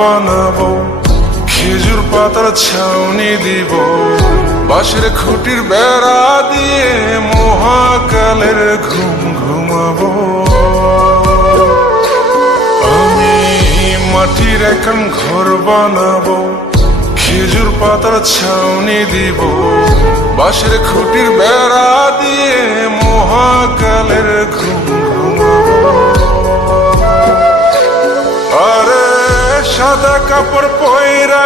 বানাবো, খেজুর পাতার ছাউনি দিব, বাঁশের খুঁটির বেড়া দিয়ে মহাকালের ঘুম ঘুমাবো। আমি মাটির এখন ঘর বানাবো, খেজুর পাতার ছাউনি দিব, বাঁশের খুঁটির বেড়া দিয়ে মহাকালের ঘুম ঘুমাবো। আরে সাদা কাপড় পয়রা